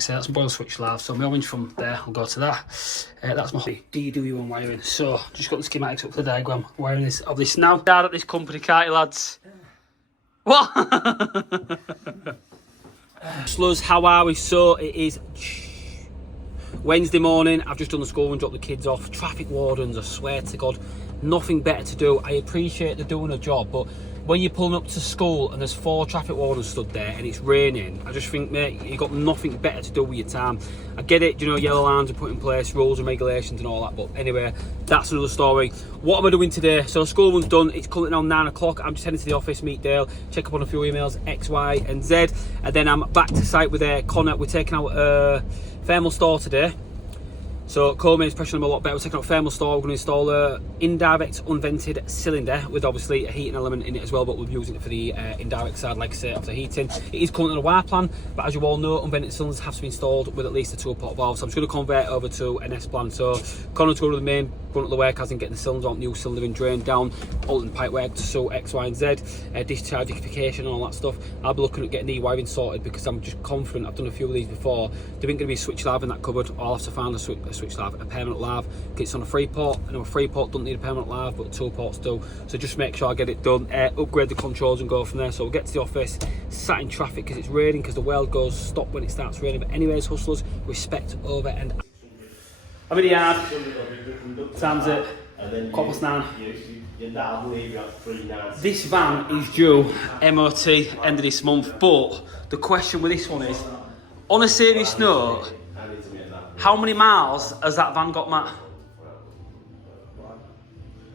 So that's boil switch lav. So my orange from there, I'll go to that. That's my DW1 wiring. So just got the schematics up for the diagram. Wiring this of this now. Dad at this company, can't you, lads? What? Sluz, how are we? So it is Wednesday morning. I've just done the school and dropped the kids off. Traffic wardens, I swear to God, nothing better to do. I appreciate they're doing a job, but when you're pulling up to school and there's 4 traffic wardens stood there and it's raining, I just think, mate, you've got nothing better to do with your time. I get it, you know, yellow lines are put in place, rules and regulations and all that, but anyway, that's another story. What am I doing today? So school run's done, it's coming on 9 o'clock. I'm just heading to the office, meet Dale, check up on a few emails, X, Y and Z, and then I'm back to site with Connor. We're taking out thermal store today. So Coleman's pressuring them a lot better. We're taking out thermal store. We're going to install a indirect unvented cylinder with obviously a heating element in it as well, but we're using it for the indirect side, like I say, of the heating. It is currently on a wire plan, but as you all know, unvented cylinders have to be installed with at least a 2-pot valve. So I'm just going to convert it over to an S-plan. So Connor's going to the main brunt of the work, as in getting the cylinder on, new cylinder and drain down, alternate pipe work to so X, Y and Z, discharge liquefaction and all that stuff. I'll be looking at getting the wiring sorted because I'm just confident. I've done a few of these before. There ain't going to be a switch lav in that cupboard. I'll have to find a switch lav, a permanent lav. It's on a 3-pot. I know a 3-pot doesn't need a permanent lav, but 2-pots do. So just make sure I get it done, upgrade the controls and go from there. So we'll get to the office, sat in traffic because it's raining, because the world goes stop when it starts raining. But anyways, hustlers, respect over and I'm in the yard. Time's it. 9:15. This van is due MOT end of this month, but the question with this one is, on a serious note, how many miles has that van got, Matt?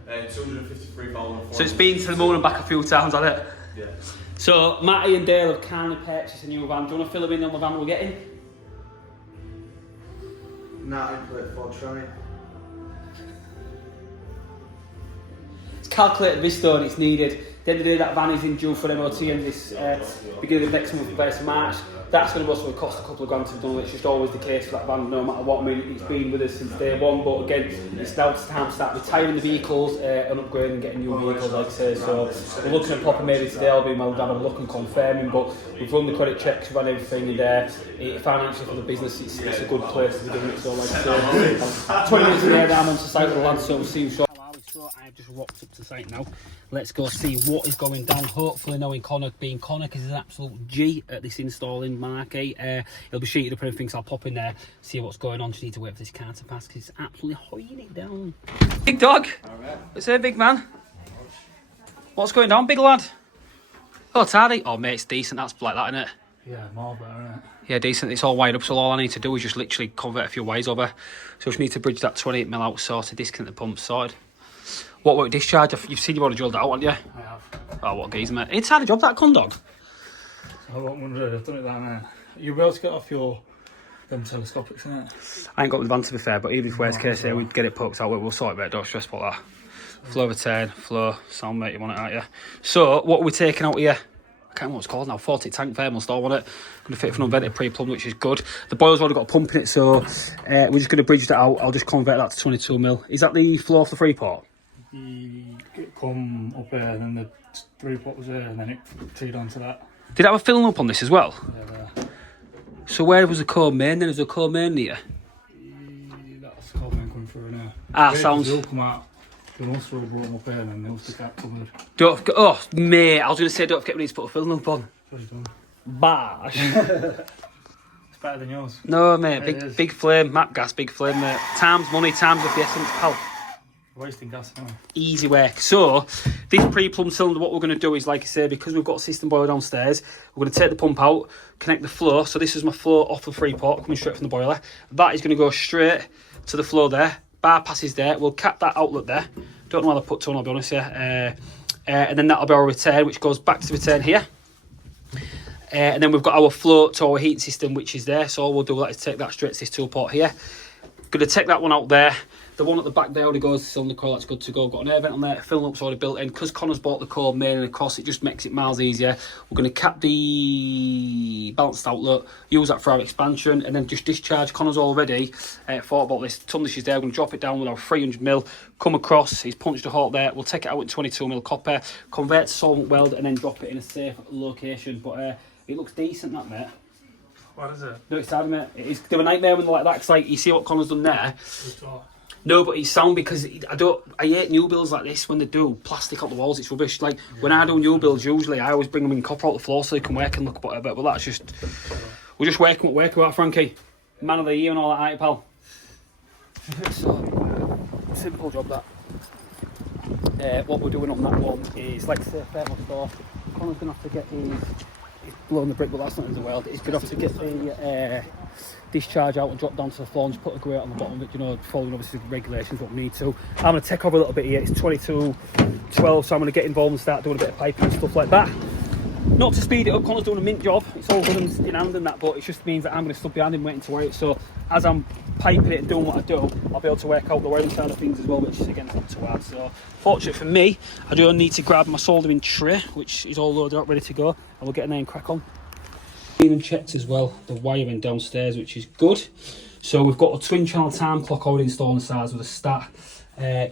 253,000. So it's been to the moon and back a few times, hasn't it? Yeah. So Matty and Dale have kindly purchased a new van. Do you want to fill them in on the van we're getting? Ford Tranny. It's calculated this though, and it's needed. At the end of the day, that van is in due for MOT in this beginning of next month, 1st of March. That's going to also cost a couple of grand to do. It's just always the case for that van, no matter what. I mean, it's been with us since day one, but again, it's now time to start retiring the vehicles and upgrading and getting new vehicles, like I say. So we're looking at popping maybe today. I'll be my dad have a look and confirming, but we've run the credit checks, we've run everything, and financially for the business, it's a good place to be doing it. So, like I say, 20 minutes in there, I'm on to site with the lads, so we'll see you shortly. So I've just walked up to site now. Let's go see what is going down. Hopefully knowing Connor being Connor, because he's an absolute G at this installing market. He'll be sheeted up and everything, so I'll pop in there, see what's going on. Just need to wait for this car to pass because it's absolutely hoying it down. Big dog. Alright. What's there, big man? What's going down, big lad? Oh, Tardy. Oh, mate, it's decent. That's like that, isn't it? Yeah, more better, isn't it? Yeah, decent. It's all wired up, so all I need to do is just literally convert a few wires over. So I just need to bridge that 28mm out sorted, disconnect the pump sorted. What work discharge? You've seen you've already drilled it out, haven't you? I have. Oh, what geezer, mate. It's hard a job, that condog. I don't wonder, I've done it down there. You'll be able to get off your them telescopics, isn't it? I ain't got the van, to be fair, but even if worst case here, we'd get it poked out, we'll sort it, mate. Don't stress about that. Flow return, flow, sound, mate, you want it, aren't you? So, what are we taking out here? I can't remember what it's called now, 40 tank thermal store, wasn't it? Going to fit for an unvented pre-plumbed, which is good. The boiler's already got a pump in it, so we're just going to bridge that out. I'll just convert that to 22mm. Is that the floor for the 3-pot? It come up here, and then the 3-pot was there, and then it treed onto that. Did it have a filling up on this as well? Yeah, there. So where was the core main then? Is there a core main here? That's the core main coming through now. Ah, sounds... They'll come out, the muscle will brought them up here, and then they'll stick out covered. Don't forget... Oh, mate, I was going to say don't forget we need to put a filling up on. What done? Bash. It's better than yours. No, mate, big flame, map gas, big flame, mate. Time's money, time's of the essence, pal. Wasting gas now. Easy work. So, this pre-plumbed cylinder, what we're going to do is, like I say, because we've got a system boiler downstairs, we're going to take the pump out, connect the flow. So this is my flow off the 3-pot, coming straight from the boiler. That is going to go straight to the flow there. Bypasses there. We'll cap that outlet there. Don't know why they put 2 on, I'll be honest here. And then that'll be our return, which goes back to the return here. And then we've got our flow to our heating system, which is there. So all we'll do that is take that straight to this 2-pot here. Going to take that one out there. The one at the back there already goes to cylinder coil, that's good to go. Got an air vent on there, filling up's already built in. Because Connor's bought the core main and across, it just makes it miles easier. We're going to cap the balanced outlet, use that for our expansion, and then just discharge. Connor's already thought about this. Tundish is there, we're going to drop it down with our 300mm, come across, he's punched a hole there. We'll take it out with 22mm copper, convert to solvent weld, and then drop it in a safe location. But it looks decent, that, mate. What is it? No, it's time, mate. It's they're a nightmare when they're like that. Cause like you see what Connor's done there. It's all. No, but it's sound because I hate new builds like this when they do plastic on the walls. It's rubbish. Like when I do new builds, usually I always bring them in copper out the floor so they can work and look a bit. But that's just we're just working about Frankie, man of the year and all that, aren't you, pal? So simple job that. What we're doing on that one is like I say, thermal store. Connor's gonna have to get he's blowing the brick, but that's not in the world. He's gonna have to get the discharge out and drop down to the floor and just put a grate on the bottom of it, you know, following obviously the regulations what we need to. I'm going to take over a little bit here. It's 22:12, so I'm going to get involved and start doing a bit of piping and stuff like that. Not to speed it up, Connor's doing a mint job. It's all good and in hand and that, but it just means that I'm going to stop behind him waiting to wire it. So as I'm piping it and doing what I do, I'll be able to work out the wiring side of things as well, which is again not too hard. So fortunate for me, I do need to grab my soldering tray, which is all loaded up, ready to go, and we'll get in there and crack on. And checked as well the wiring downstairs, which is good. So we've got a twin channel time clock already installed on the sides with a stat.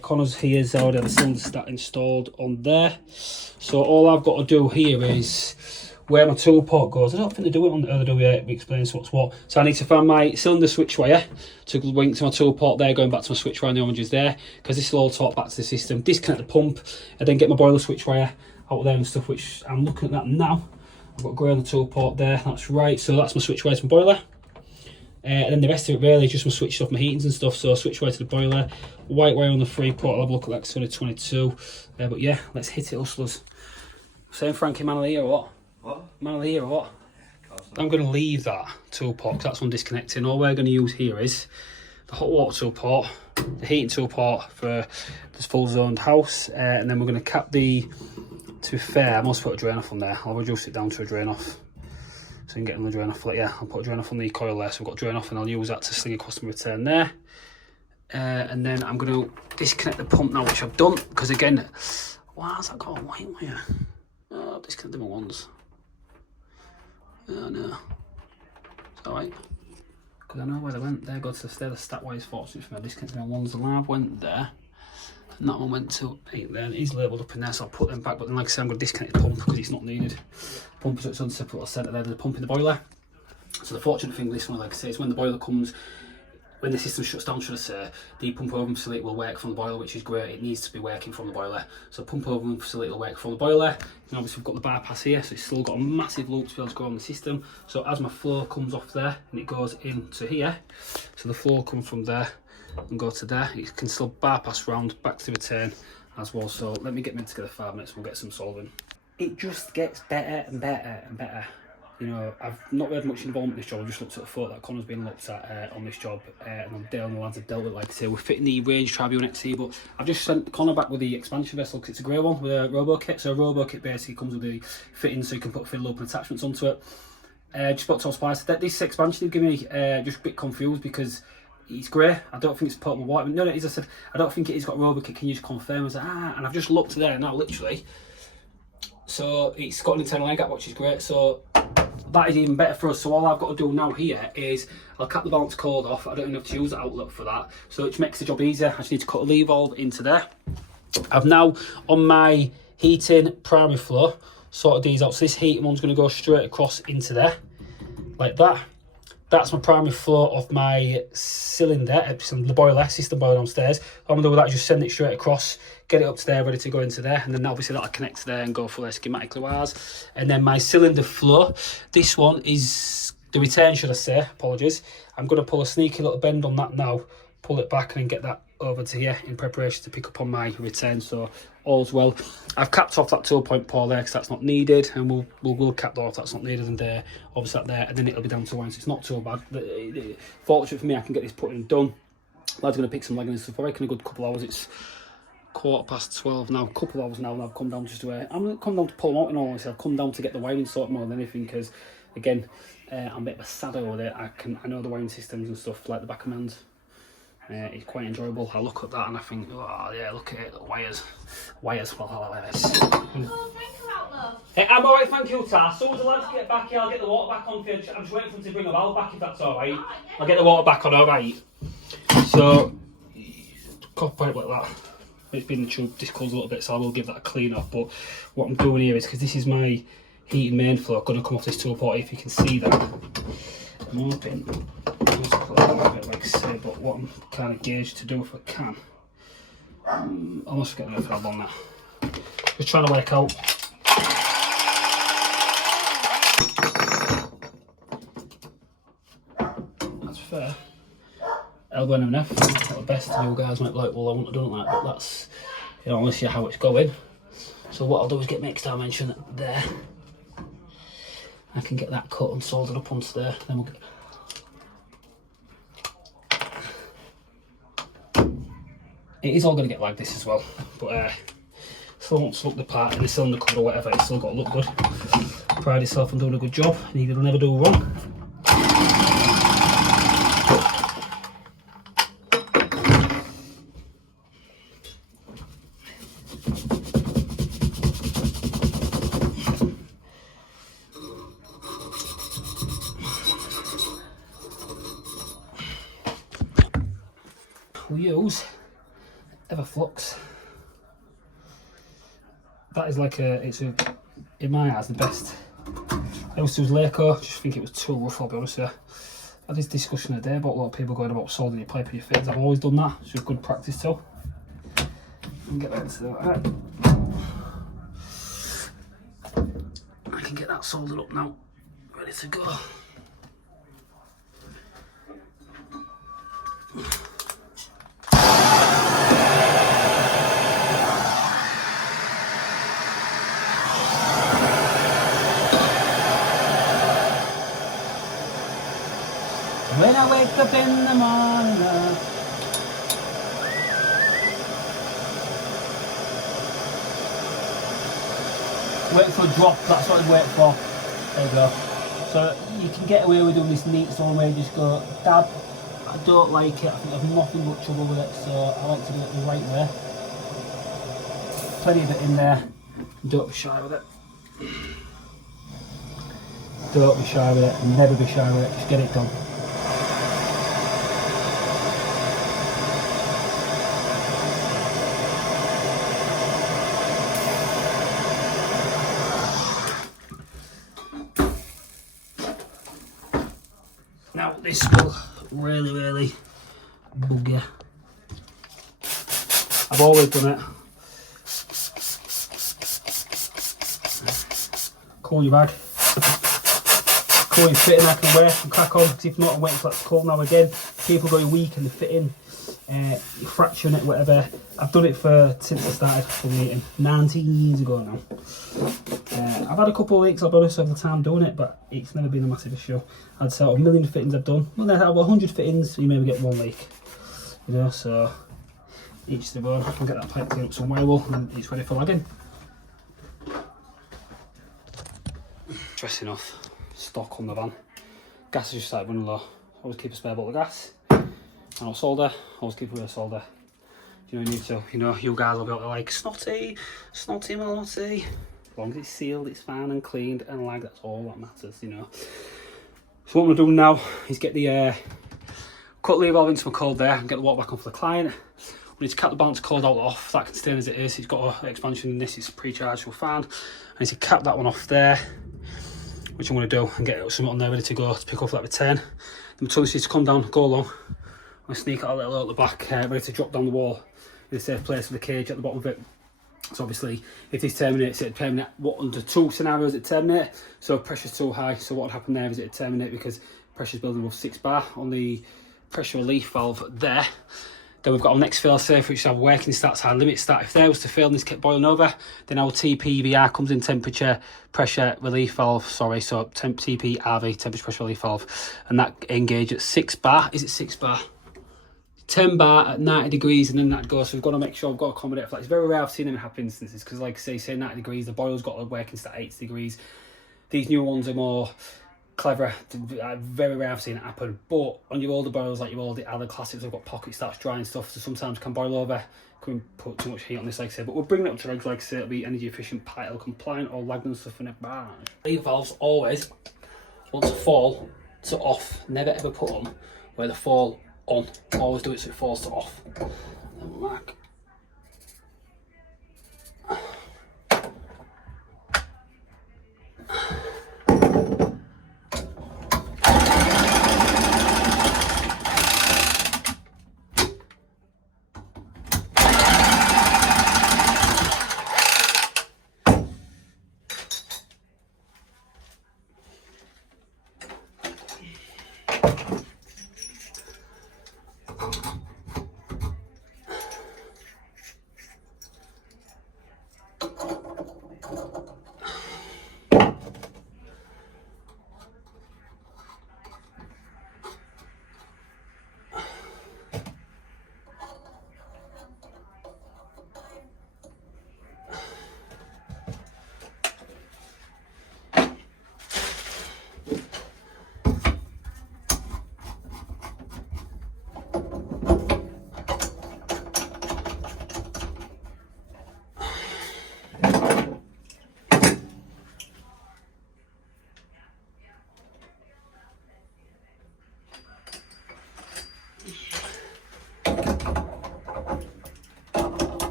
Connor's here's already had a cylinder stat installed on there. So all I've got to do here is where my tool port goes. I don't think they do it on the other we explains what's what. So I need to find my cylinder switch wire to link to my tool port there, going back to my switch wire and the oranges there, because this will all talk back to the system. Disconnect the pump and then get my boiler switch wire out there and stuff, which I'm looking at that now. I've got grey on the tool port there, that's right. So that's my switch wire to my boiler. And then the rest of it really is just my switch off my heatings and stuff. So switch wire to the boiler, white wire on the 3 port. I'll have a look at that, it's only 22. But yeah, let's hit it, hustlers. Saying Frankie, man of the year or what? What? Man of the year or what? I'm going to leave that tool port because that's one disconnecting. All we're going to use here is the hot water tool port, the heating tool port for this full zoned house, and then we're going to cap the. To be fair, I must put a drain off on there. I'll reduce it down to a drain off. So you can get on the drain off. Like, yeah, I'll put a drain off on the coil there. So we've got a drain off and I'll use that to sling across the return there. And then I'm going to disconnect the pump now, which I've done. Because again, why has that got a white wire? Oh, I've disconnected my ones. Oh no. It's alright. Because I know where they went. There goes to the stat wires, fortunately for me. I disconnected my ones. The lab went there. And that one went to 8 there, and he's labelled up in there, so I'll put them back. But then, like I said, I'm going to disconnect the pump because it's not needed. Pump is its own separate little centre there. There's a pump in the boiler. So the fortunate thing with this one, like I say, is when the boiler comes, when the system shuts down, should I say, the pump over facility will work from the boiler, which is great. It needs to be working from the boiler. So pump over facility will work from the boiler. And obviously we've got the bypass here, so it's still got a massive loop to be able to go on the system. So as my flow comes off there and it goes into here, so the flow comes from there and go to there, it can still bypass round back to the return as well. So let me get me together 5 minutes, we'll get some solving. It just gets better and better and better. You know, I've not had much involvement in this job. I've just looked at the photo that Connor's been looked at on this job, and Dale and the lads have dealt with it. Like I say, we're fitting the Range Tribune XC, but I've just sent Connor back with the expansion vessel because it's a grey one with a robo kit. So a robo kit basically comes with the fitting, so you can put fiddle open attachments onto it. Just spoke to Tom Spicer. This expansion did give me just a bit confused because it's grey. I don't think it's portable white. No, it is. I said I don't think it is got a robo kit. Can you just confirm? I was like, and I've just looked there now, literally. So it's got an internal air gap, which is great. So that is even better for us. So all I've got to do now here is I'll cap the balance cord off. I don't even have to use the outlet for that, so it makes the job easier. I just need to cut a lever valve into there. I've now on my heating primary flow sorted these out. So this heating one's going to go straight across into there like that. That's my primary flow of my cylinder, the boiler, system boiler downstairs. All I'm going to do with that is just send it straight across, get it up to there, ready to go into there, and then obviously that'll connect to there and go for their schematically wires. And then my cylinder flow, this one is the return, should I say, apologies. I'm going to pull a sneaky little bend on that now, pull it back and then get that over to here in preparation to pick up on my return. So all's well. I've capped off that 2-point pole there because that's not needed, and we'll cap that off, that's not needed, and obviously that there, and then it'll be down to wine, so it's not too bad. Fortunate for me, I can get this put in and done. Lad's going to pick some leggings and stuff. I reckon a good couple hours. It's 12:15 now, a couple of hours now, and I've come down just to I'm going to come down to pull them out, in all honesty. I've come down to get the wiring sorted more than anything, because again, I'm a bit of a sadder with it. I know the wiring systems and stuff like the back of my hand. It's quite enjoyable. I look at that and I think, oh yeah, look at it, the wires. I'm alright, thank you, Tar. So as the lads get back here, I'll get the water back on for you. I'm just waiting for them to bring the valve back, if that's alright. I'll get the water back on, alright. So, copper pipe like that. It's been discoloured a little bit, so I will give that a clean up. But what I'm doing here is, because this is my heating main flow, going to come off this tool port, if you can see that. I'm hoping just put a little bit, like I say, but what I'm kind of gauged to do if I can. Almost getting a fell on that. Just trying to work out. That's fair. Elbow and enough. Not the best. You guys might be like, well, I wouldn't have done it like that. But that's, you know, honestly how it's going. So what I'll do is get my X dimension there. I can get that cut and soldered up onto there. Then we'll get. It is all going to get like this as well, but still wants to look the part in the cylinder cover or whatever. It's still got to look good. Pride yourself on doing a good job, and you'll never do wrong. We'll use Everflux. That is like in my eyes, the best. I used to use Laco, just think it was too rough, I'll be honest with you. I had this discussion today about a lot of people going about soldering your pipe and your fittings. I've always done that, it's just good practice too. And get that into that. I can get that soldered up now, ready to go. When I wake up in the morning, wait for a drop, that's what I'd wait for. There you go. So you can get away with doing this neat zone where you just go dab. I don't like it, I think I've nothing but trouble with it, so I like to do it the right way. Plenty of it in there, don't be shy with it. Don't be shy with it, never be shy with it, just get it done. Now this will really bug you. I've always done it. Call your bag. Call your fitting I can wear and crack on. If not, I'm waiting for that to call now again. People going weak in the fitting, fracturing it, whatever. I've done it since I started fully 19 years ago now. I've had a couple of leaks, I'll be honest, over the time doing it, but it's never been a massive issue. I'd say out of a million fittings I've done, well, out of 100 fittings, you maybe get one leak. You know, so each to their own. I can get that pipe cleaned up somewhere well, and it's ready for lagging. Dressing off, stock on the van. Gas is just started running low. Always keep a spare bottle of gas. And I'll solder, always keep a bit of solder. You know, you need to, you know, you guys will be able to like, snotty, malotty. As long as it's sealed, it's fine and cleaned and like, that's all that matters, you know. So what I'm going to do now is get the cut lever valve into my cold there and get the water back on for the client. We need to cut the balance cold out off, that can stay as it is. It's got an expansion in this, it's pre-charged, we'll find. I need to cap that one off there, which I'm going to do, and get something on there ready to go to pick off that return. Then my tunnel needs to come down, go along. I'm going to sneak it a little out the back, ready to drop down the wall in a safe place with the cage at the bottom of it. So obviously, if this terminates, it'd terminate what under two scenarios it terminate. So pressure's too high. So what would happen there is it'd terminate because pressure's building above 6 bar on the pressure relief valve there. Then we've got our next fail safe, which is our working stats, high limit stat. If there was to fail and this kept boiling over, then our TPVR comes in temperature pressure relief valve. Sorry, so TPRV, temperature pressure relief valve, and that engage at 6 bar. Is it 6 bar? 10 bar at 90 degrees, and then that goes. So we've got to make sure we've got to accommodate for that. It's very rare I've seen them in happy instances because, like say 90 degrees, the boiler's got a working stat 80 degrees. These new ones are more clever. Very rare I've seen it happen. But on your older boilers, like your older other classics, have got pocket starts dry and stuff, so sometimes can boil over. Couldn't put too much heat on this, like I say. But we'll bring it up to regs, like I say. It'll be energy efficient, PITL compliant, or lagged and stuff in a barrage. These valves always want to fall to off. Never ever put them where they fall on. Always do it so it falls to off. Then mark.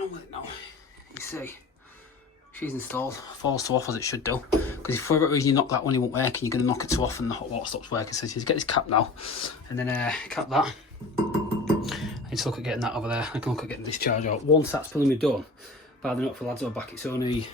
cracking on with it now. You see, she's installed, falls to off as it should do. Because if for whatever reason you knock that one, it won't work, and you're going to knock it to off and the hot water stops working. So just get this cap now, and then cap that. I need to look at getting that over there. I can look at getting this charge out. Once that's fully done, by the not for lads are back, it's only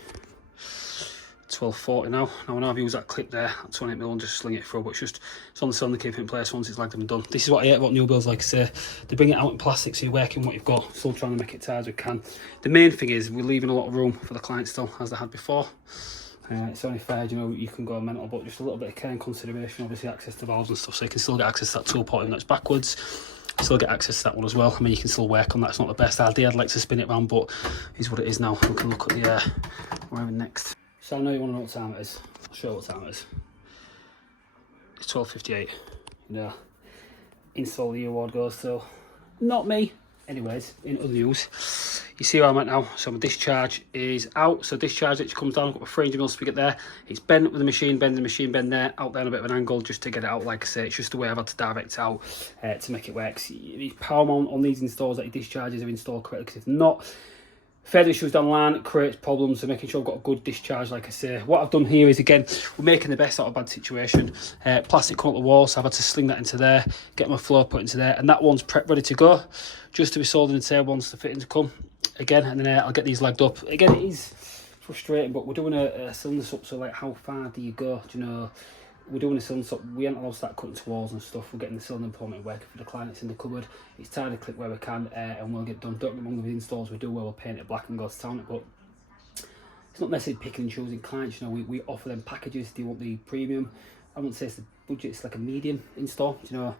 12.40 now. Now when I've used that clip there, that 28mm, and just sling it through, but it's on the cylinder, keep it in place once it's lagged and done. This is what I hate about new builds, like I say, they bring it out in plastic, so you're working what you've got, still trying to make it tight as we can. The main thing is we're leaving a lot of room for the client still, as they had before. It's only fair, you know, you can go mental, but just a little bit of care and consideration, obviously access to valves and stuff, so you can still get access to that tool pot even though it's backwards. Still get access to that one as well. I mean, you can still work on that. It's not the best idea. I'd like to spin it around, but it's what it is now. We can look at the wiring next. So I know you want to know what time it is. I'll show you what time it is. It's 12:58. Yeah. Install the award goes to not me. Anyways, in other news, you see where I'm at now. So my discharge is out. So discharge actually comes down. I've got my 300mm spigot there. It's bent with the machine, bending the machine, bend there, out there on a bit of an angle just to get it out. Like I say, it's just the way I've had to direct it out to make it work. The power mount on these installs that your discharges are installed correctly, because if not, further issues down the line creates problems. So making sure I've got a good discharge, like I say. What I've done here is, again, we're making the best out of a bad situation. Plastic come up the wall, so I've had to sling that into there, get my floor put into there, and that one's prepped ready to go, just to be sold in the tail once the fittings come. Again, and then I'll get these lagged up. Again, it is frustrating, but we're doing a cylinder swap, so like how far do you go? Do you know, we're doing a cylinder swap, we ain't allowed to start cutting to walls and stuff. We're getting the cylinder employment working for the client. It's in the cupboard, it's tied to clip where we can, and we'll get done. Don't get me wrong, with the installs we do where we'll paint it black and go to town it, but it's not necessarily picking and choosing clients. You know, we offer them packages. Do you want the premium? I wouldn't say it's the budget, it's like a medium install, you know.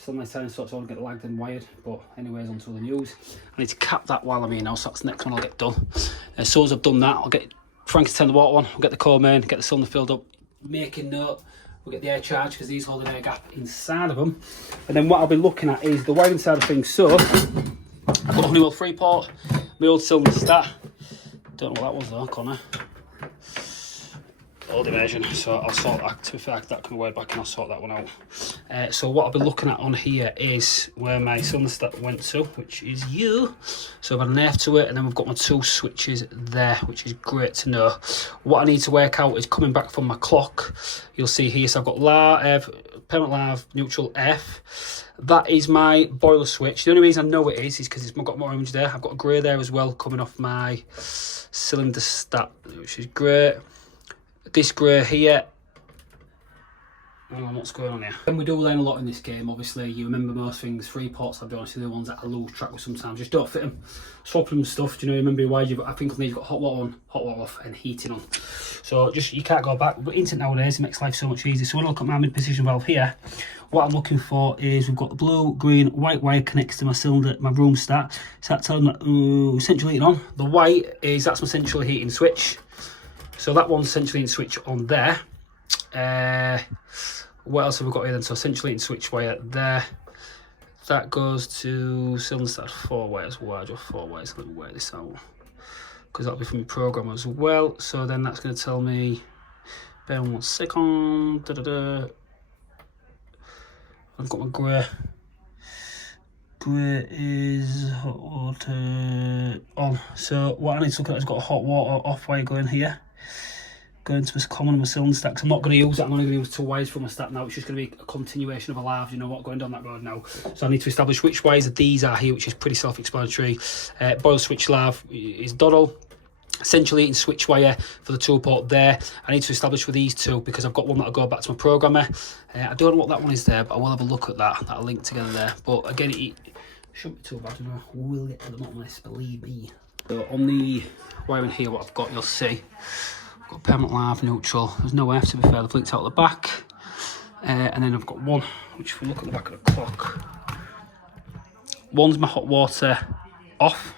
Still nice time, so it's all get lagged and wired. But anyways, onto the news. I need to cap that while I'm here now, so that's the next one I'll get done. As soon as I've done that, I'll get Frankie to turn the water on, I'll get the core main, get the cylinder filled up, making note, we'll get the air charge, because these hold an air gap inside of them. And then what I'll be looking at is the wiring side of things. So I've got a Honeywell 3-port, my old cylinder stat. Don't know what that was though, Connor. Old immersion, so I'll sort that. To be fair, that can be wired back and I'll sort that one out. So what I'll be looking at on here is where my cylinder stat went to, which is you. So I've had an F to it, and then we've got my 2 switches there, which is great to know. What I need to work out is coming back from my clock. You'll see here, so I've got permanent live, neutral F. That is my boiler switch. The only reason I know it is because it's got more orange there. I've got a grey there as well coming off my cylinder stat, which is great. This grey here, I don't know what's going on here. And we do learn a lot in this game, obviously. You remember most things, 3 ports, I'll be honest with you, the ones that I lose track with sometimes. Just don't fit them. Swap them stuff, do you know, remember why I think on these you've got hot water on, hot water off, and heating on. So just, you can't go back. But internet nowadays, it makes life so much easier. So when I look at my mid-position valve here, what I'm looking for is we've got the blue, green, white wire connects to my cylinder, my room stat. So that's telling me central heating on. The white is, that's my central heating switch. So that one's central heating switch on there. What else have we got here then? So central heating switch wire there. That goes to cylinder stat 4 wires. Why do I have 4 wires? Let me wear this out, because that'll be from your program as well. So then that's going to tell me, bear 1 second. I've got my grey. Grey is hot water on. So what I need to look at is got a hot water off wire going here, going to my common and my cylinder stack, because I'm not going to use that. I'm only going to use 2 wires from my stack now. It's just going to be a continuation of a live, you know what, going down that road now. So I need to establish which wires these are here, which is pretty self-explanatory. Boiler switch live is Doddle. Central heating switch wire for the 2-port there. I need to establish with these 2, because I've got one that'll go back to my programmer. I don't know what that one is there, but I will have a look at that. That'll link together there. But again, it shouldn't be too bad, you know. We'll get to the bottom of this, believe me. So on the wiring here, what I've got, you'll see, I've got permanent live, neutral. There's no F, to be fair, they've linked out the back. And then I've got one, which if we look at the back of the clock, one's my hot water off,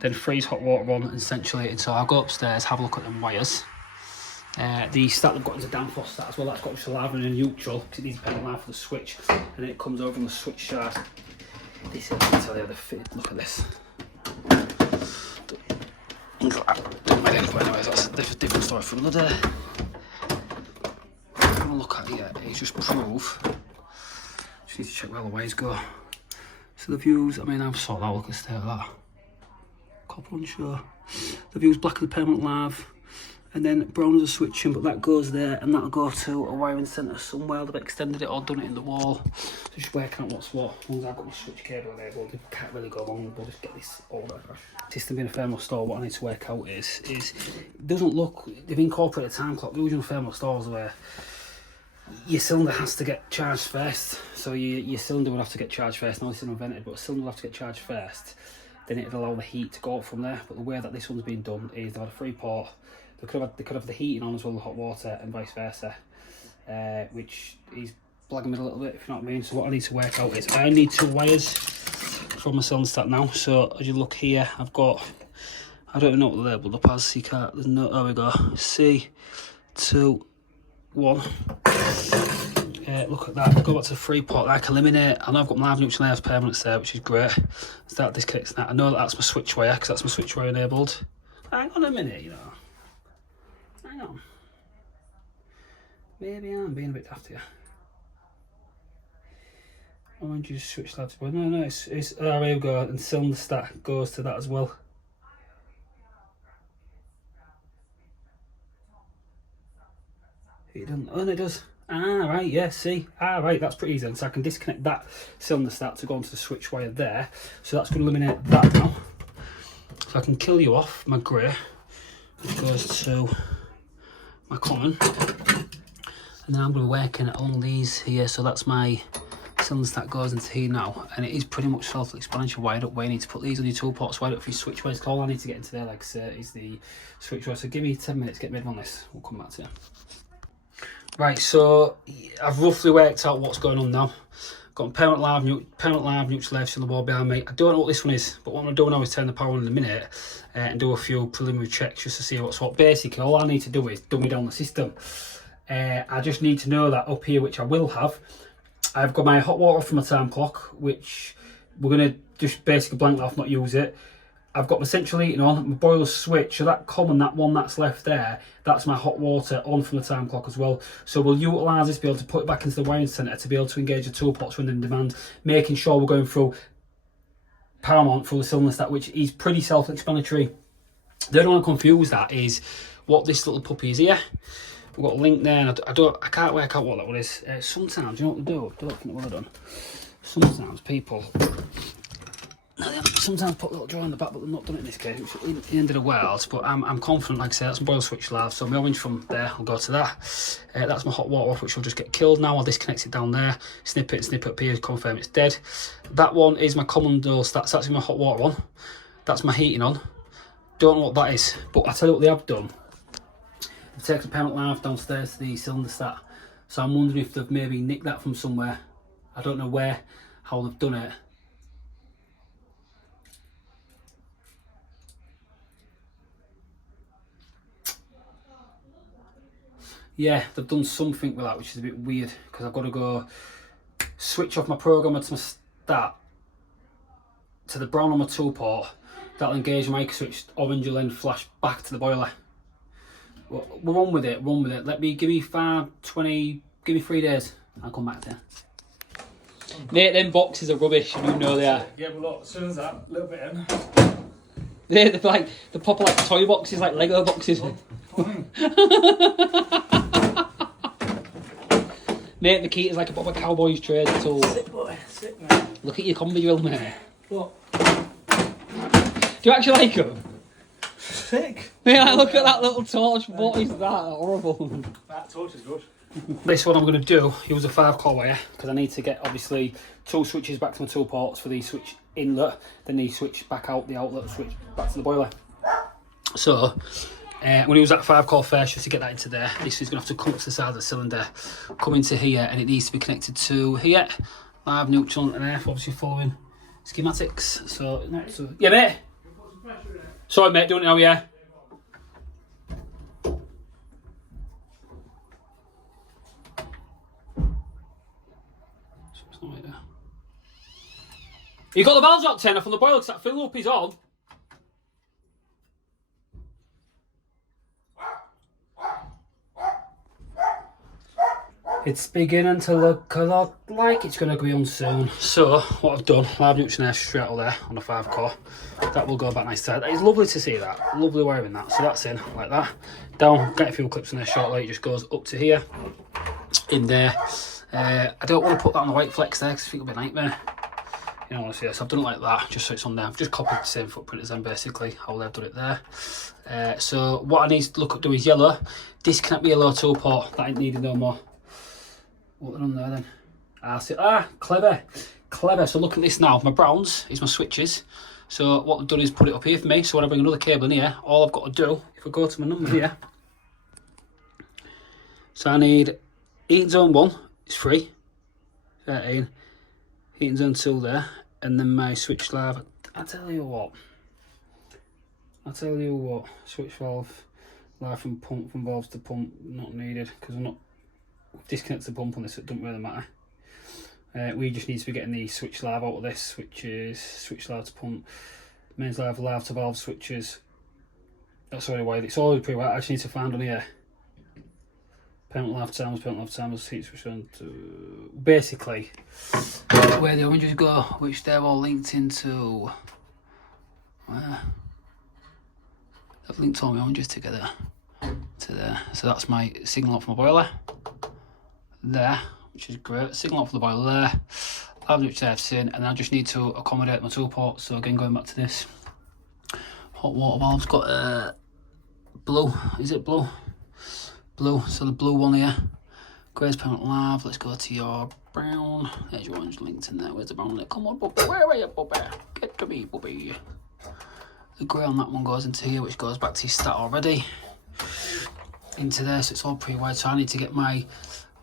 then 3's hot water on and central heating. So I'll go upstairs, have a look at them wires. The stat they've got is a Danfoss stat as well. That's got just a live and a neutral, because it needs a permanent live for the switch, and then it comes over on the switch side. This is, I can tell you how they're fitted. Look at this. But anyways, that's a different story for another. Have a look at here. It's just proof. Just need to check where the wires go. So the views, I mean, I've sorted out, look at the state of that. copper unsure. They've used black as a permanent lav, and then brown as a switching, but that goes there, and that'll go to a wiring centre somewhere. They've extended it or done it in the wall. So just working out what's what. Once I've got my switch cable enabled, they can't really go wrong. We'll just get this over. System being a thermal store, what I need to work out is it doesn't look, they've incorporated a time clock. The original thermal stores where your cylinder has to get charged first. So your cylinder would have to get charged first. Now this is invented, but a cylinder will have to get charged first. Then it'd allow the heat to go up from there. But the way that this one's been done is they had a 3-port. They could have the heating on as well as the hot water, and vice versa, which is blagging me a little bit, if you know what I mean. So what I need to work out is I need 2 wires from my cylinder stack now. So as you look here, I've got, I don't even know what they're labelled up as. So you can't, there's no, there we go. C2 1. Look at that. Go back to the 3-port. I can eliminate. I know I've got my live neutral layers permanents there, which is great. So that disconnects that. I know that's my switch wire because that's my switch wire enabled. Hang on a minute, you know. Hang on. Maybe I'm being a bit daft here. Orange is switch that to, no, it's oh, here we go, and cylinder stack goes to that as well. It doesn't, oh no, it does. Ah, right, yeah, see. Ah, right, that's pretty easy then. So I can disconnect that cylinder stack to go onto the switch wire there. So that's going to eliminate that now. So I can kill you off my grey, which goes to my common. And then I'm going to be working along these here. So that's my cylinder stack goes into here now. And it is pretty much self-explanatory wired up where you need to put these on your 2 ports, wired up for your switch wires. All I need to get into there, like I say, is the switch wire. So give me 10 minutes to get mid on this. We'll come back to you. Right, so I've roughly worked out what's going on now. Got a permanent live neutral left on the wall behind me. I don't know what this one is, but what I'm going to do now is turn the power on in a minute and do a few preliminary checks just to see what's what. Basically, all I need to do is dummy down the system. I just need to know that up here, which I will have, I've got my hot water from my time clock, which we're going to just basically blank off, not use it. I've got my central heating on, my boiler switch, so that common, that one that's left there, that's my hot water on from the time clock as well. So we'll utilise this to be able to put it back into the wiring centre to be able to engage the 2 ports when in demand, making sure we're going through paramount through the cylinder stack, which is pretty self-explanatory. The only one I'm confused at is what this little puppy is here. We've got a link there, and I can't work out what that one is. Sometimes, you know what they do? I don't think what I've done. Sometimes people, sometimes put a little drawer in the back, but they've not done it in this case, which in the end of the world. But I'm confident, like I say, that's my boiler switch live. So my orange from there, I'll go to that. That's my hot water off, which will just get killed now. I'll disconnect it down there, snip it up here, confirm it's dead. That one is my common dual stats. That's my hot water on. That's my heating on. Don't know what that is, but I'll tell you what they have done. They've taken a permanent live downstairs to the cylinder stat. So I'm wondering if they've maybe nicked that from somewhere. I don't know where, how they've done it. Yeah, they've done something with that, which is a bit weird, because I've got to go switch off my programmer to my stat to the brown on my 2 port. That'll engage my micro switch, orange will then flash back to the boiler. Well, we're on with it, give me 5, 20, give me 3 days, I'll come back to you. Mate, them boxes are rubbish, and you know they are. Yeah, but look, as soon as that, a little bit in. They're like, the proper like toy boxes, like Lego boxes. Mate, the key is like a proper cowboy's trade tool. Sick boy, sick man. Look at your combi drill, mate. Look. Do you actually like them? Sick. Mate, like, look at that little torch. What is that? Horrible. That torch is good. This one I'm going to do, use a 5-core wire, because I need to get obviously 2 switches back to my 2 ports for the switch inlet, then the switch back out the outlet, switch back to the boiler. So I'm going to use that 5-core first just to get that into there. This is going to have to come up to the side of the cylinder, come into here, and it needs to be connected to here. Live, neutral, and earth, obviously following schematics. So, yeah, mate. Sorry, mate, doing it now, yeah. You got the valves out, turn off on the boiler because that fill up is on. It's beginning to look a lot like it's going to be on soon. So, what I've done, live junction there straight out there on a 5 core. That will go back nice tight. It's lovely to see that. Lovely wiring that. So that's in like that. Down, get a few clips in there shortly. It just goes up to here. In there. I don't want to put that on the white flex there because I think it'll be a nightmare. You know what I see? So I've done it like that, just so it's on there. I've just copied the same footprint as them basically, how they've done it there. So what I need to look at do is yellow. Disconnect the yellow tool port. That ain't needed no more. What are on there then? Clever. Clever. So look at this now. My browns is my switches. So what I've done is put it up here for me. So when I bring another cable in here, all I've got to do, if I go to my number here, so I need heating zone 1, it's free. 13. Heating zone 2 there. And then my switch valve. I tell you what. Switch valve, live from pump, from valves to pump, not needed because we're not disconnect the pump on this, so it doesn't really matter. We just need to be getting the switch live out of this, which is switch live to pump, mains live, live to valve switches. That's already wired. It's already pre-wired. I just need to find on here. Parent live timers, heat switch on to basically where the oranges go, which they're all linked into. Where? I've linked all my oranges together to there. So that's my signal up for my boiler. There, which is great. Signal up for the boiler there. I've which F's in, and then I just need to accommodate my tool port. So again, going back to this hot water valve's got blue. Is it blue? Blue. So the blue one here. Grey's parent live. Let's go to your brown. There's your orange linked in there. Where's the brown one? Come on, Bubby. Where are you, Bubby? Get to me, Bubby. The grey on that one goes into here, which goes back to your stat already. Into there, so it's all pre-wired. So I need to get my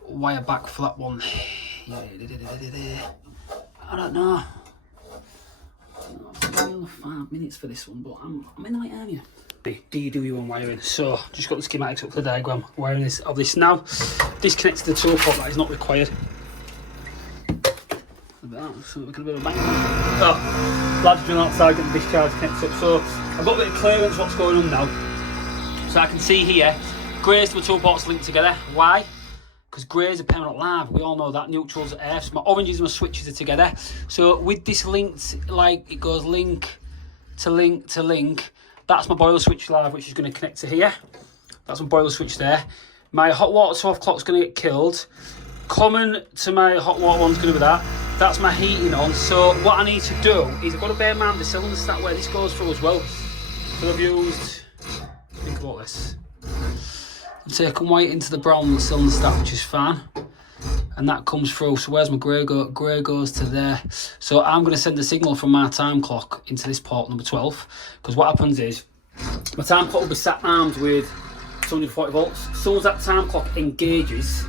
wire back for that one. I don't know. I've got only 5 minutes for this one, but I'm in the right area. DW1 wiring. So just got the schematics up for the diagram. Wiring this of this now. Disconnect to the tool port that is not required. So we can do a bang. Oh, lads doing outside getting discharge connected up. So I've got a bit of clearance what's going on now. So I can see here, greys to the tool ports linked together. Why? Because greys are permanent live. We all know that. Neutrals are Fs. My oranges and my switches are together. So with this linked, like it goes link to link to link. That's my boiler switch live, which is going to connect to here. That's my boiler switch there. My hot water 12 clock's going to get killed. Common to my hot water one's going to be that. That's my heating on. So what I need to do is I've got to bear in mind the cylinder stat where this goes through as well. So I've used, think about this. I've taken white into the brown cylinder stat, which is fine. And that comes through. So where's my grey go? Grey goes to there. So I'm going to send a signal from my time clock into this port number 12. Because what happens is, my time clock will be sat armed with 240 volts. As soon as that time clock engages,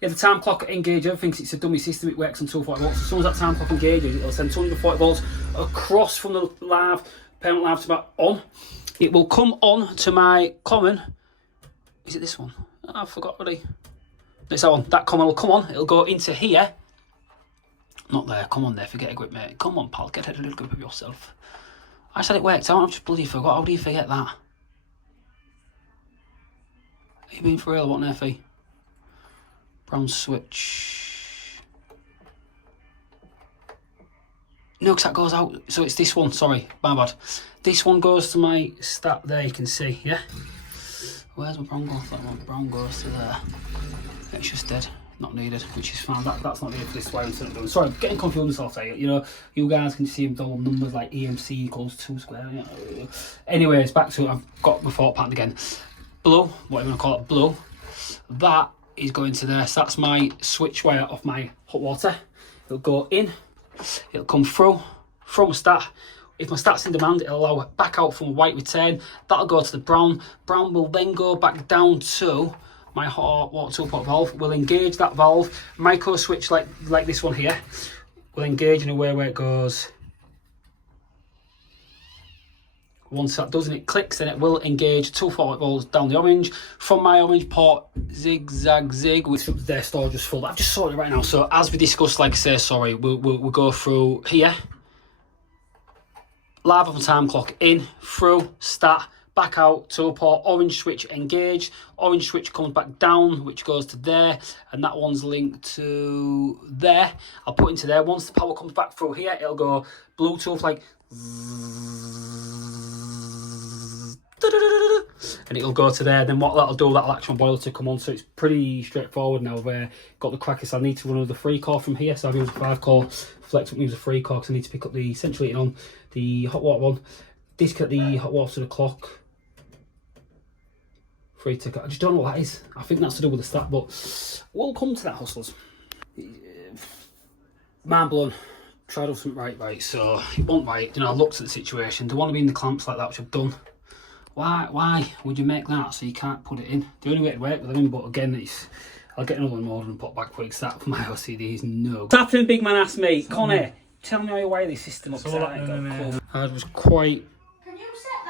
the time clock engages, everything, it's a dummy system, it works on 240 volts. As soon as that time clock engages, it'll send 240 volts across from the live, parent live to my on. It will come on to my common. Is it this one? Oh, I forgot already. It's that one. That common will come on. It'll go into here. Not there. Come on there. Forget a grip, mate. Come on, pal. Get a little grip of yourself. I said it worked out. I've just bloody forgot. How do you forget that? Are you being for real? What on earth, eh? Brown switch. No, because that goes out. So it's this one. Sorry. My bad. This one goes to my stat there. You can see. Yeah? Where's my brown go? That one, brown goes to there. It's just dead, not needed, which is fine. That's not needed for this wiring setup doing. Sorry, I'm getting confused myself here. You know, you guys can see them numbers like EMC equals 2 square. You know. Anyways, back to it. I've got my thought pattern again. Blue, whatever you want to call it, blue. That is going to there. So that's my switch wire off my hot water. It'll go in. It'll come through from stat. If my stat's in demand, it'll allow it back out from a white return. That'll go to the brown. Brown will then go back down to my hot water tool port valve. We'll engage that valve. Micro switch like this one here. We'll engage in a way where it goes. Once that does and it clicks, then it will engage 240 volts down the orange. From my orange port, zig, which their storage is full. I've just sorted it right now. So as we discussed, like I say, sorry, we'll go through here. Live on time clock in, through, stat, back out to port, orange switch engage, orange switch comes back down, which goes to there, and that one's linked to there. I'll put into there. Once the power comes back through here, it'll go Bluetooth like, and it'll go to there. Then what that'll do, that'll actually boiler to come on. So it's pretty straightforward now. I've got the cracker, so I need to run another 3-core from here. So I've used a 5-core, Flex up use a 3-core because I need to pick up the central heating on the hot water one, disconnect the hot water to the clock. Free ticket. I just don't know what that is. I think that's to do with the stat, but we'll come to that, hustlers. Mind blown. Tried to do something right. So it wasn't right. You know, I looked at the situation. Don't want to be in the clamps like that, which I've done. Why would you make that so you can't put it in? The only way to work with them, but again, I'll get another one more and put back quick. That for my OCD is no. What's happening, big man asked me, Connie, tell me how you wire this system up. I was quite. Can you set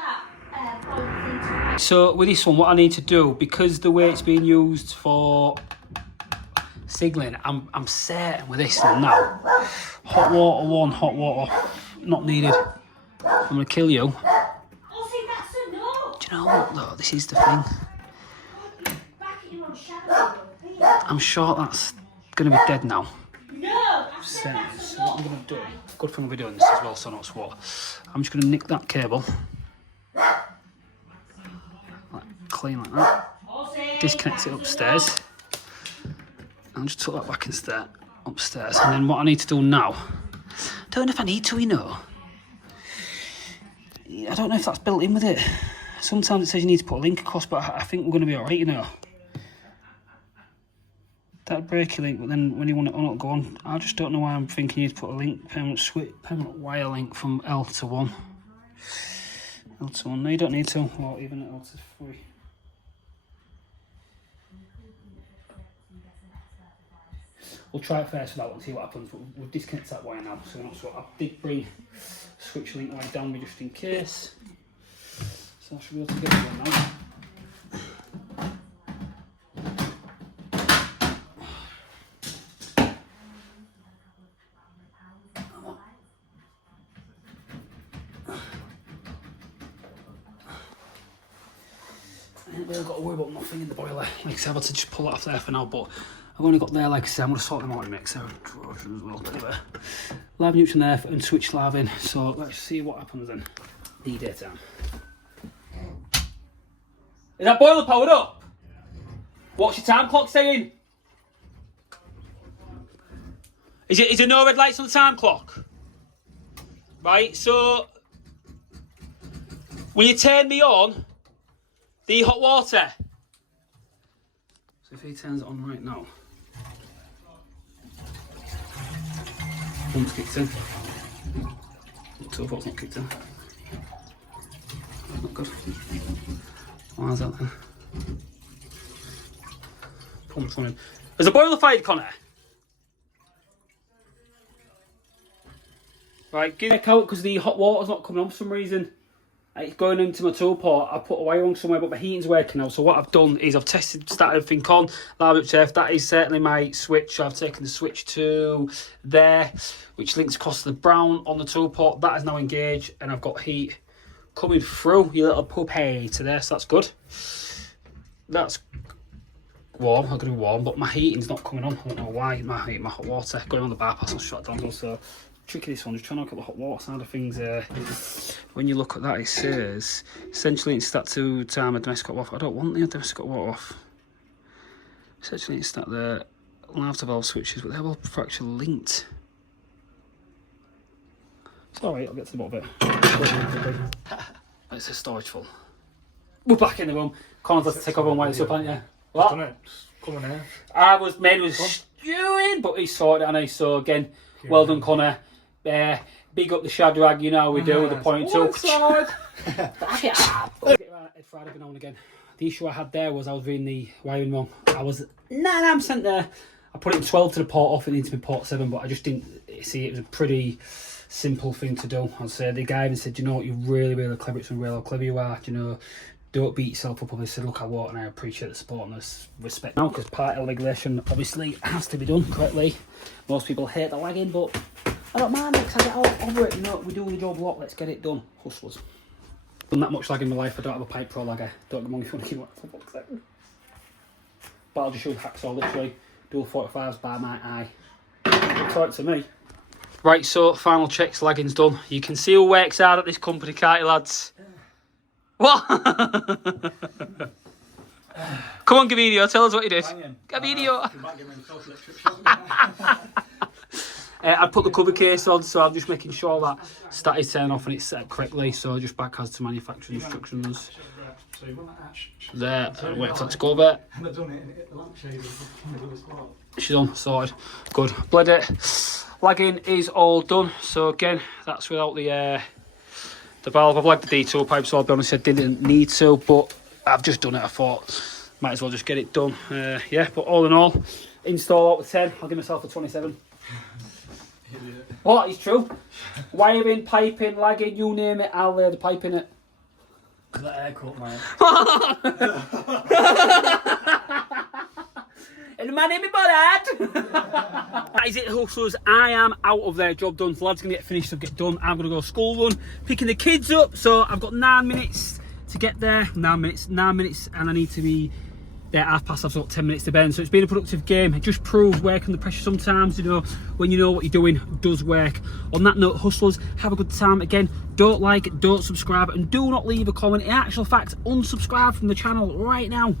that So with this one, what I need to do, because the way it's being used for signalling, I'm certain with this one now. Hot water on, hot water off, not needed. I'm gonna kill you. Do you know what though? This is the thing. I'm sure that's going to be dead now. So what I'm going to do, good thing I'll be doing this as well, so not what. I'm just going to nick that cable. Like, clean like that. Disconnect it upstairs. And just tuck that back instead, upstairs. And then what I need to do now, I don't know if I need to, you know. I don't know if that's built in with it. Sometimes it says you need to put a link across, but I think we're going to be alright, you know. That breaker link, but then when you want it on, it'll go on. I just don't know why I'm thinking you need to put a link, permanent wire link from L to 1. L to 1, no you don't need to, or even L to 3. We'll try it first with that one, see what happens, but we'll disconnect that wire now, so we're not sure. I did bring switch link wire down me just in case. So I should be able to get one now. I ain't really got to worry about nothing in the boiler. Like I said, I've had to just pull it off there for now, but I've only got there, like I said, I'm going to sort them out in mixer as well. Anyway, live neutron there and switch live in, so let's see what happens then. D-day time. Is that boiler powered up? What's your time clock saying? Is there no red lights on the time clock? Right, so when you turn me on, the hot water. So if he turns it on right now, pump's kicked in. Turbot's not kicked in. Not good. Why is that then? Pump's running. Is the boiler fired, Connor? Right, give it out because the hot water's not coming on for some reason. It's going into my tool port. I put a wire on somewhere, but my heating's working now. So what I've done is I've started everything on. Live up chef. That is certainly my switch. I've taken the switch to there, which links across to the brown on the tool port. That is now engaged, and I've got heat coming through your little puppy to there, so that's good. That's warm, I'm going to be warm, but my heating's not coming on. I don't know why. My hot water going on the bypass and shut down. So tricky this one, just trying to look at the hot water side of things. When you look at that, it says essentially it's that to time a domestic hot off. I don't want the domestic hot water off. Essentially it's that the live to valve switches, but they're all fracture linked. It's alright, I'll get to the bottom of it. It's a storage full. We're back in the room. Connor's let's take over and wire this up, aren't you? What? Come on here. Made was stewing, but he sorted it, and so again, well done, Connor. Big up the Shadrag, you know how we do with the point two. Friday every now and again. The issue I had there was I was reading the wiring wrong. I was 9% there. I put it in 12 to the port off, it needs to be port 7, but I just didn't see it was a pretty simple thing to do. I'd say the guy even said, you know what, you're really, really clever. It's really how clever you are. You know, don't beat yourself up. And I said, look, I want, and I appreciate the support and the respect. Now, because part of regulation obviously has to be done correctly. Most people hate the lagging, but I don't mind it because I get all over it. You know, we do the job a lot. Let's get it done, hustlers. Done that much lag in my life, I don't have a pipe pro lagger. Don't get me wrong if you want to keep it for fuck's sake. But I'll just show hacksaw, literally. Dual 45s by my eye. Looks like to me. Right, so final checks, lagging's done. You can see who works hard at this company, can't you, lads? What? Come on, Gavidio, tell us what you did. Gavidio. I put the cover case on, so I'm just making sure that stat is turned off and it's set up correctly. So just back as to manufacturing instructions. There, wait for it to go there. She's on, sorted. Good. Bled it. Lagging is all done. So again, that's without the valve. I've lagged the D2 pipe, so I'll be honest, I didn't need to, but I've just done it. I thought might as well just get it done. Yeah, but all in all, install out of 10. I'll give myself a 27. What? It's true. Wiring, piping, lagging, you name it, I'll lay the pipe in it. That haircut, man. And my name is Bollard. That is it, hustlers. I am out of there. Job done. The lad's going to get finished up, get done. I'm going to go school run, picking the kids up. So I've got 9 minutes to get there. 9 minutes, and I need to be there at 1:30. I've got 10 minutes to bend. So it's been a productive game. It just proves working under pressure sometimes, you know, when you know what you're doing, it does work. On that note, hustlers, have a good time. Again, don't like, don't subscribe, and do not leave a comment. In actual fact, unsubscribe from the channel right now.